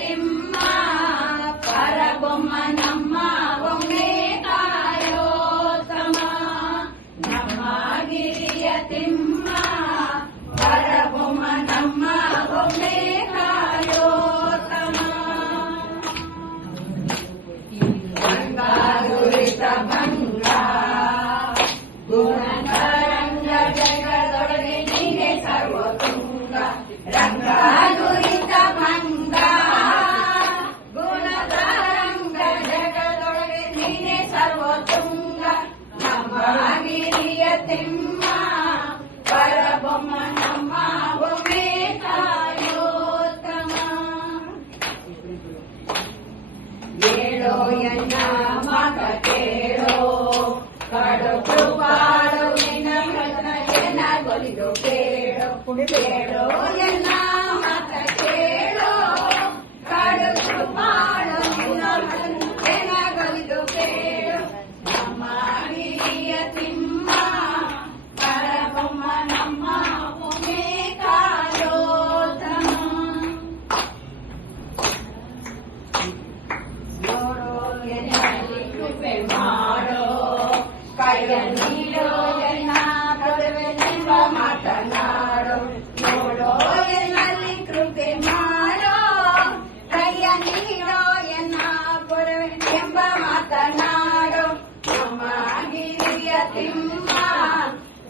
ತಿಮ್ಮ ಪರಬೊಮ್ಮ ನಮ್ಮ ಒಮ್ಮೆ ಕಾಯೋತಮ ನಮ್ಮ ಗಿರಿಯ ತಿಮ್ಮ ಪರಬೊಮ್ಮ ನಮ್ಮ ಒಮ್ಮೆ ಕಾಯೋತಮ ರಂಗಾರುಳಿತ ಭಂಗ ಗುಣರಂಗ ಜಗದೊಳಗೆ ನೀನೆ ಸರ್ವತುಂಗ ರಂಗಾರುಳಿತ ಭಂಗ ಗುಣರಂಗ ಜಗದೊಳಗೆ ನೀನೆ ಸರ್ವತುಂಗ ನಮ್ಮ ಗಿರಿಯ ತಿಮ್ಮ ಪರಬೊಮ್ಮ ನಮ್ಮ ಒಮ್ಮೆ ಕಾಯೋತಮ ಏಳೋ ಎನ್ನ ಮಗ ಕೇಳೋ ಕಡುಕು ಬಾಳು ನಿನ್ನ ಮೃತನ ಗೊಲಿದು ಕೇಳೋ ಕೇಳೋ ಎನ್ನ ಮಗ ಕೇಳೋ ಕಡುಕು ಬಾಳು ನಿನ್ನ ಮೃತನ ಗೊಲಿದು ಕೇಳೋ ನಮ್ಮ ಹಿರಿಯ ತಿಮ್ಮ ಪರಬೊಮ್ಮ ನಮ್ಮ ಒಮ್ಮೆ ಕಾಯೋತಮ ನೋಡೋ ಎನ್ನಲ್ಲಿ ಕೃಪೆ ಮಾಡೋ ಕೈಯ ನೀಡೋ ಎನ್ನ ಪ್ರಭುವೆನೆಂಬ ಮಾತನಾಡೋ ನೋಡೋ ಎನ್ನಲ್ಲಿ ಕೃಪೆ ಮಾಡೋ ಕೈಯ ನೀಡೋ ಎನ್ನ ಪ್ರಭುವೆನೆಂಬ ಮಾತನಾಡೋ ನಮ್ಮ ಗಿರಿಯ ತಿಮ್ಮ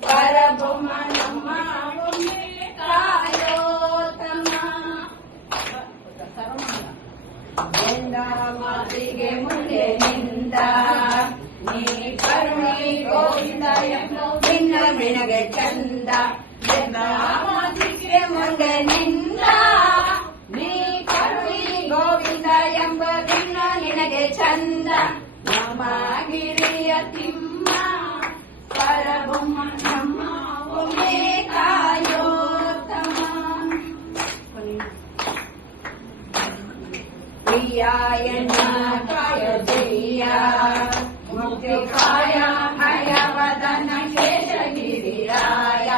ಪರಬೊಮ್ಮ ನಮ್ಮ ಒಮ್ಮೆ ಕಾಯೋತಮ ಎಂದ ಮಾತಿಗೆ ಮುಂದೆ ನಿಂದ ನೀ ಕರುಣಿ ಗೋವಿಂದ ಎಂಬ ಭಿನ್ನ ನಿನಗೆ ಚಂದ ಎಂದ ಮಾತಿಗೆ ಮುಂದೆ ನಿಂದ ನೀ ಕರುಣಿ ಗೋವಿಂದ ಎಂಬ ಭಿನ್ನ ನಿನಗೆ ಚಂದ ನಮ್ಮ ಗಿರಿಯ ತಿಮ್ಮ ಪರಬೊಮ್ಮ ನಮ್ಮ ಒಮ್ಮೆ ಕಾಯೋತಮ ಪ್ರಿಯಾಯನ ಕಾಯ ಜಯ ಮುಕ್ತಿ ಕಾಯ ಹಯವದನ ಶೇಷಗಿರಿರಾಯ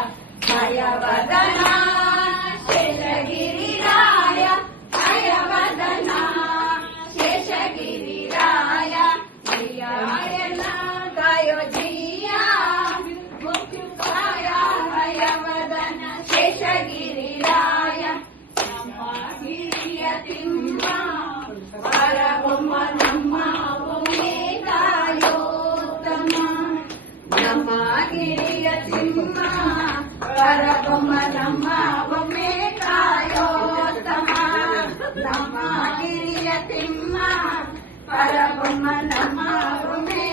ಹಯವದನ ಶೇಷಗಿರಿರಾಯ ಹಯವದನ ಶೇಷಗಿರಿರಾಯ ಪ್ರಿಯಾಯನ ಕಾಯ ಜಯ ಮುಕ್ತಿ ಕಾಯ ಹಯವದನ ಶೇಷಗಿರಿರಾಯ ನಮ್ಮ ಹಿರಿಯ ತಿಮ್ಮ ಪರಬೊಮ್ಮ ನಮ್ಮ ಒಮ್ಮೆ ಕಾಯೋತಮ ನಮ್ಮ ಗಿರಿಯ ತಿಮ್ಮ ಪರಬೊಮ್ಮ ನಮ್ಮ ಒಮ್ಮೆ ಕಾಯೋತಮ ನಮ್ಮ ಗಿರಿಯ ತಿಮ್ಮ ಪರಬೊಮ್ಮ ನಮ್ಮ ಒಮ್ಮೆ